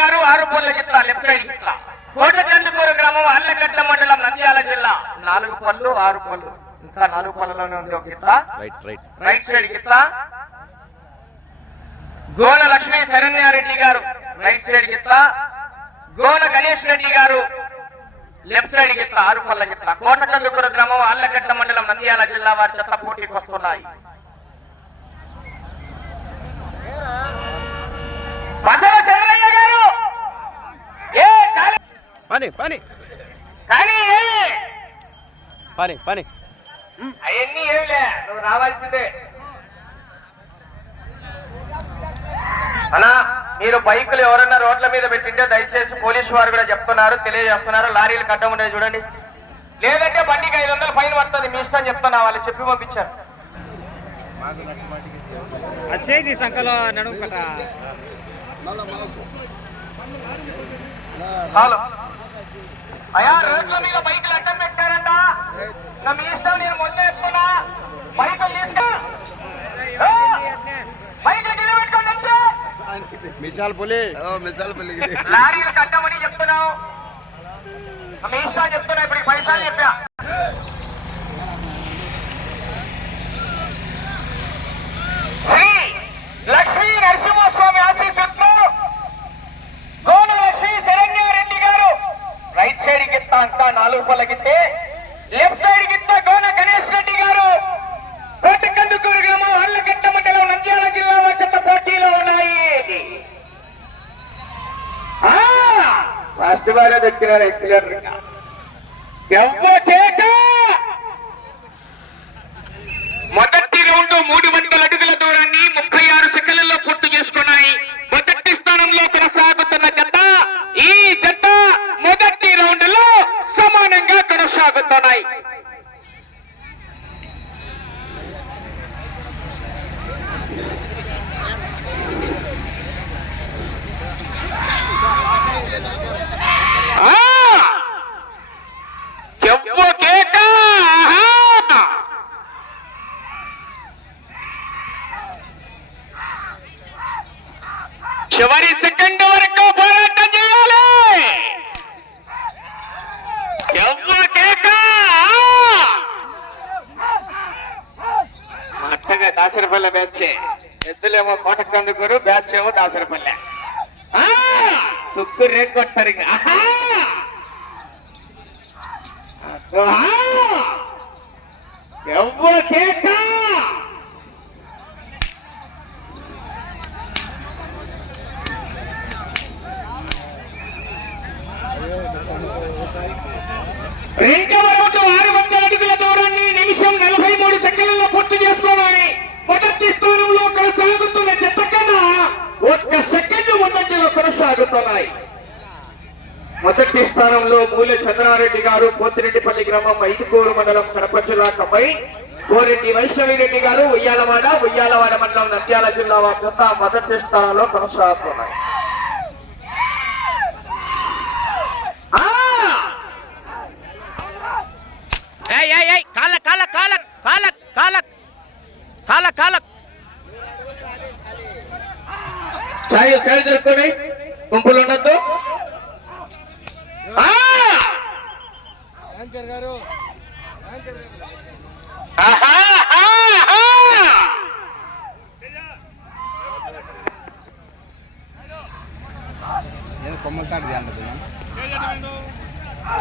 గారు ఆరు పళ్ళ గిట్ల లెఫ్ట్ సైడ్ చందుకూరు గ్రామం అల్లగడ్డ మండలం నంద్యాల జిల్లా. నాలుగు పళ్ళు ఆరు పళ్ళు. ఇంకా నాలుగు పళ్ళలోనే ఉంది ఒక గిట్ల రైట్ సైడ్ గిట్ల గోన లక్ష్మీ శరణ్యారెడ్డి గారు రైట్ సైడ్ గిట్ల గోన గణేష్ రెడ్డి గారు లెఫ్ట్ సైడ్ గిట్ల ఆరు పళ్ళ గిట్ల కోట చందుకూరు గ్రామం అల్లగడ్డ మండలం నంద్యాల జిల్లా వారి చెత్త పోటీకి వస్తున్నాయి. బసవ పని పని. కానీ పని పని. అవన్నీ ఏమిలే నువ్వు రావాల్సిందే. అన్నా మీరు బైకులు ఎవరన్నా రోడ్ల మీద పెట్టింటే దయచేసి పోలీసు వారు కూడా చెప్తున్నారు తెలియజేస్తున్నారు. లారీలు కట్టం ఉండేది చూడండి. లేదంటే బండికి ఐదు వందలు ఫైన్ పడుతుంది మీ ఇష్టం చెప్తున్నా వాళ్ళు చెప్పి పంపించారు. అచ్చేది సంకలో నడుము కట్ట. చాలు. అయ్యా రోడ్ల మీద బైకులు అడ్డం పెట్టారంట. నా మీ ఇష్టం నేను మొదలు చెప్తున్నా. బైకులు తీసుకో! బైకులు కింద పెట్టుకోండి అంతే. మిసాల్ పులి. లారీలు కట్టమని చెప్తున్నావు. మీ ఇష్టం చెప్తున్నా ఇప్పుడు పైసలు చెప్పా శ్రీ లక్ష్మీ నరసింహస్వామి ఆశీస్సులతో గోన లక్ష్మీ శరణ్యారెడ్డి గారు రైట్ సైడ్ గిత్త అంతా నాలుగు పళ్ళకితే లెఫ్ట్ సైడ్ గిత్త గోన గణేష్ రెడ్డి గారు కోటకందుకూరు గ్రామం అల్లగడ్డ మండలం నంద్యాల జిల్లా వచ్చేట పోటీలో ఉన్నాయి ఫస్ట్ వారే దొరికినారు ఎక్సలెంట్ మొదటి రౌండ్ మూడు వందల అడుగుల దూరాన్ని ముప్పై ఆరు సెకండ్లలో పూర్తి చేసుకున్నాయి. మొదటి స్థానంలో కొనసాగుతున్న జత ఈ జత మొదటి రౌండ్లో సమానంగా కొనసాగుతున్నాయి. చివరి సెకండ్ వరకు పోరాటం చేయాలి. ఎవ్వ అట్టగా దాసరిపల్లె బ్యాచ్. ఎద్దులేమో కోటకందుకూరు బ్యాచ్ ఏమో దాసరిపల్లె. ఆ! తుక్కు రేగొట్టారు ఇంకా. ఆహా! ఆహా! ఎవ్వ కేక! ఆరు వందల అడుగుల దూరాన్ని నిమిషం నలభై మూడు సెకండ్లలో పూర్తి చేసుకోవాలి మొదటి స్థానంలో కొనసాగుతున్న చెత్త కన్నా ఒక్క సెకండ్ మొదటిలో కొనసాగుతున్నాయి మొదటి స్థానంలో మూల చంద్రారెడ్డి గారు పోతిరెడ్డిపల్లి గ్రామం ఐదుకూరు మండలం కడప జిల్లా కపై కోరెడ్డి వైష్ణవిరెడ్డి గారు ఉయ్యాలవాడ ఉయ్యాలవాడ మండలం నంద్యాల జిల్లా వారి మొదటి స్థానంలో కొనసాగుతున్నాయి ఆ! ఏయ్ ఏయ్ ఏయ్ కాల కాల సాయి సాయి దొరుకుతుంది. గుంపులు ఉండద్దు.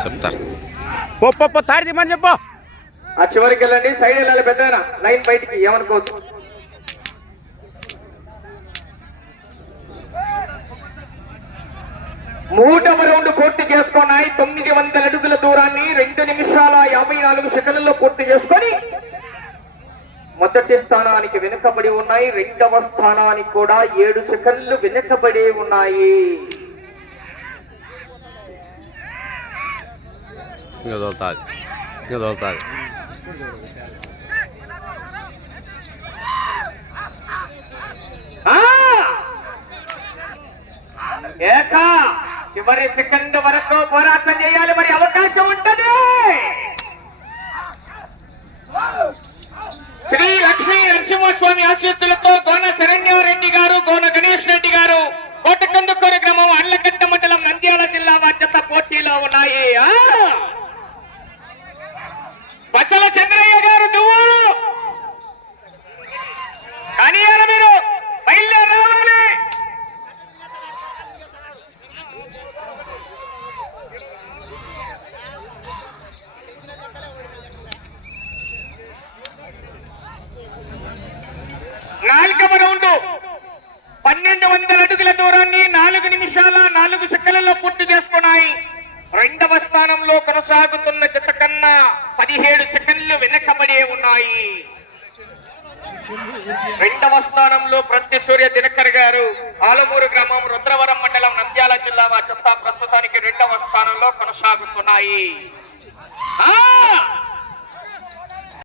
చెప్తారు పో పో, పో తాడి తీమని చెప్పు. ఆ చివరికి వెళ్ళండి. సైడ్ వెళ్ళాలి పెద్ద లైన్ బయటికి ఏమనుకోవద్దు. మూడవ రౌండ్ పూర్తి చేసుకున్నాయి. తొమ్మిది వందల అడుగుల దూరాన్ని రెండు నిమిషాల యాభై నాలుగు సెకండ్లలో పూర్తి చేసుకొని మొదటి స్థానానికి వెనుకబడి ఉన్నాయి. రెండవ స్థానానికి కూడా ఏడు సెకండ్లు వెనుకబడి ఉన్నాయి. ఇంకా దొరుకుతుంది ఇంకా దొరుకుతుంది ఏక చివరి సెకండ్ వరకు పోరాటం చేయాలి మరి అవకాశం ఉంటది. శ్రీ లక్ష్మీ నరసింహస్వామి ఆశీస్సులతో గోన శరణ్యారెడ్డి గారు గోన గణేష్ రెడ్డి గారు కోటకందుకూరు గ్రామం అర్లగడ్డ మండలం నంద్యాల జిల్లా బాధ్యత పోటీలో ఉన్నాయి ఆ! బసల చంద్రయ్య గారు నువ్వు కానీ మీరు బయలుదేరి రావాలి నాలుగవ రౌండ్ పన్నెండు వందల అడుగుల దూరాన్ని నాలుగు నిమిషాల నాలుగు సెకండ్లలో పూర్తి చేసుకున్నాయి. రెండవ స్థానంలో కొనసాగుతున్న జత కన్నా పదిహేడు సెకండ్లు వెనకబడే ఉన్నాయి. రెండవ స్థానంలో ప్రతి సూర్య దినకర్ గారు ఆలమూరు గ్రామం రుద్రవరం మండలం నంద్యాల జిల్లా మా చెత్త ప్రస్తుతానికి రెండవ స్థానంలో కొనసాగుతున్నాయి. ఆ!